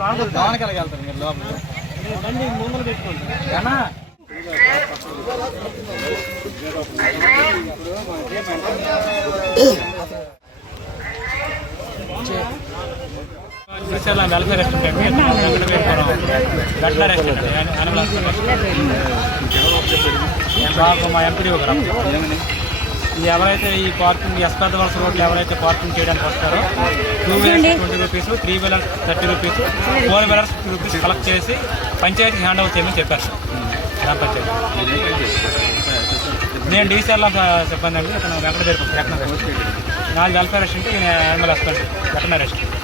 దానికెళ్ళకి వెళ్తారు మీరు లోపల బండి ముందర పెట్టుకుంటారు. శ్రీశైలం వెల్ఫేర్ రెస్టారెంట్ గట్ల రెస్టారెంట్ మా ఎంపీడీ ఒక ఎవరైతే ఈ పార్కింగ్ ఎస్పెద్ద వలస రోడ్లు ఎవరైతే పార్కింగ్ చేయడానికి వస్తారో 2 wheelers 20 rupees, 3 wheelers 30 rupees, 4 wheelers 50 rupees collect చేసి పంచాయతీ హ్యాండ్ ఓవర్ చేయమని చెప్పారు సార్. గ్రామ పంచాయతీ నేను డీసీఆర్లో సిబ్బంది అండి. ఇతను వెంకటగిరి నాది వెల్ఫేర్ రెస్టారెంట్, ఈయన యానిమల్ హస్బెండ్ వెటనరీ రెస్టారెంట్.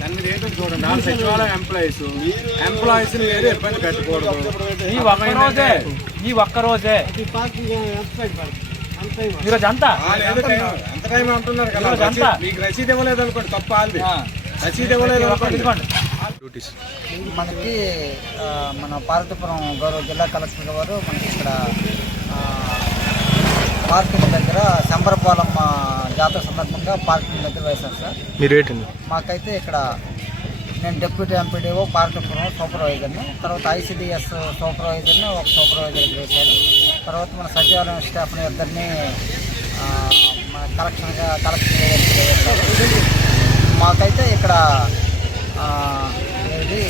దాని మీద ఏంటో చూడండి. నాలుగు సచివాలయం ఎంప్లాయీస్ వేరే ఇబ్బంది పెట్టకూడదు. ఈ ఒక్కరోజే ఈరోజు అంతా ఎంత టైం అంటున్నారు కదా. మీకు రసీదు ఇవ్వలేదు అనుకోండి, తప్ప వాళ్ళది. రసీదు ఇవ్వలేదు అనుకోండి. మనకి మన పార్వతీపురం గౌరవ జిల్లా కలెక్టర్ గారు మనకి ఇక్కడ పార్కింగ్ దగ్గర శంబరపాలెం జాతర సందర్భంగా పార్కింగ్ దగ్గర వేశారు సార్. మీరేంటండి? మాకైతే ఇక్కడ నేను డిప్యూటీ ఎంపీడీఓ పార్వతీపురం సూపర్వైజర్ని, తర్వాత ఐసిడిఎస్ సూపర్వైజర్ని ఒక సూపర్వైజర్కి వేశారు. తర్వాత మన సచివాలయం స్టాఫ్ని ఇద్దరిని కలెక్షన్ వేశారు. మాకైతే ఇక్కడ ఇది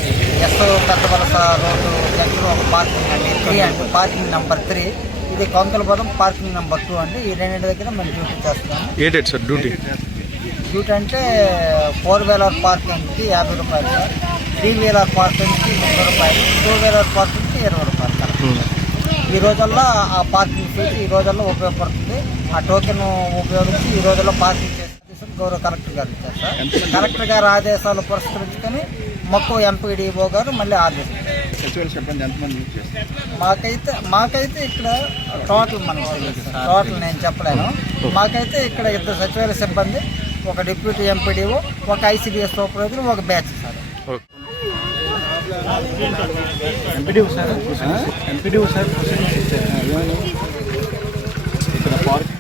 ఎస్ పెద్ద వలస రోడ్డు దగ్గర ఒక పార్కింగ్ అండి 3 అండి, పార్కింగ్ నెంబర్ 3. ఇది కొంతలపదం పార్కింగ్ నెంబర్ 2 అండి. ఈ రెండింటి దగ్గర మేము డ్యూటీ చేస్తున్నాము. ఏంటంటే సార్ డ్యూటీ అంటే 4 వీలర్ పార్కింగ్కి 50 రూపాయలు సార్, 3 వీలర్ పార్కింగ్కి 30 రూపాయలు, 2 వీలర్ పార్కింగ్కి 20 రూపాయలు సార్. ఈ రోజుల్లో ఆ పార్కింగ్ ఫీజు ఈ రోజుల్లో ఉపయోగపడుతుంది. ఆ టోకెన్ ఉపయోగించి ఈ రోజుల్లో పార్కింగ్ చేసి గౌరవ కలెక్టర్ గారు ఇచ్చారు సార్. కలెక్టర్ గారి ఆదేశాలు పురస్కరించుకొని మక్కువ ఎంపీడీఓ గారు మళ్ళీ ఆదేశించారు. మాకైతే ఇక్కడ టోటల్ నేను చెప్పలేను. మాకైతే ఇక్కడ 2 సచివాలయ సిబ్బంది, ఒక డిప్యూటీ ఎంపీడీఓ, ఒక ఐసిడిఎస్ సూపర్వైజర్, ఒక బ్యాచ్ సార్. ఎంపీడీఓ సార్ ఇక్కడ పార్క్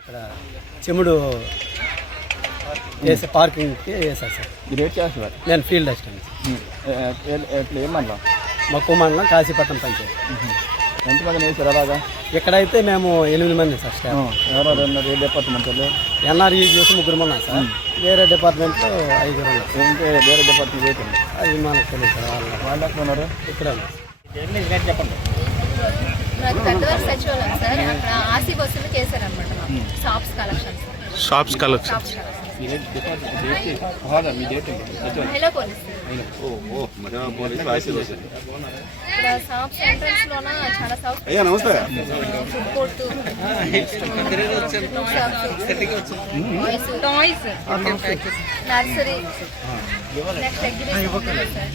ఇక్కడ చెముడు వేసే పార్కింగ్కి వేసారు సార్. మీరు ఏం చేస్తున్నారు? నేను ఫీల్డ్ అసిస్టెంట్. ఏం మండలం? మక్కువ మండలం కాశీపట్నం పంచాయతీ. ఎంతమంది వేసారు అలాగా? ఇక్కడైతే మేము 8 మంది సార్ స్టాఫ్. ఎవరెవరు ఉన్నారు? ఏ డిపార్ట్మెంట్ వాళ్ళు? ఎన్ఆర్ఈ చూసి 3 ఉన్నాం సార్. వేరే డిపార్ట్మెంట్లో 5 ఉన్నారు. ఇంకా వేరే డిపార్ట్మెంట్ ఏంటండి? అది మనకు తెలియదు సార్. వాళ్ళు ఎక్కడ ఉన్నారు? ఇక్కడ చెప్పండి. పెద్దవారు సచివాలయం సార్. అక్కడ ఆర్సీ బస్సులు చేశారనమాట. షాప్స్ కలెక్షన్ మహిళా పోలీస్ షాప్స్ ఎంట్రన్స్ లోన చాలా shops food court, toys, nursery, next exhibition sir.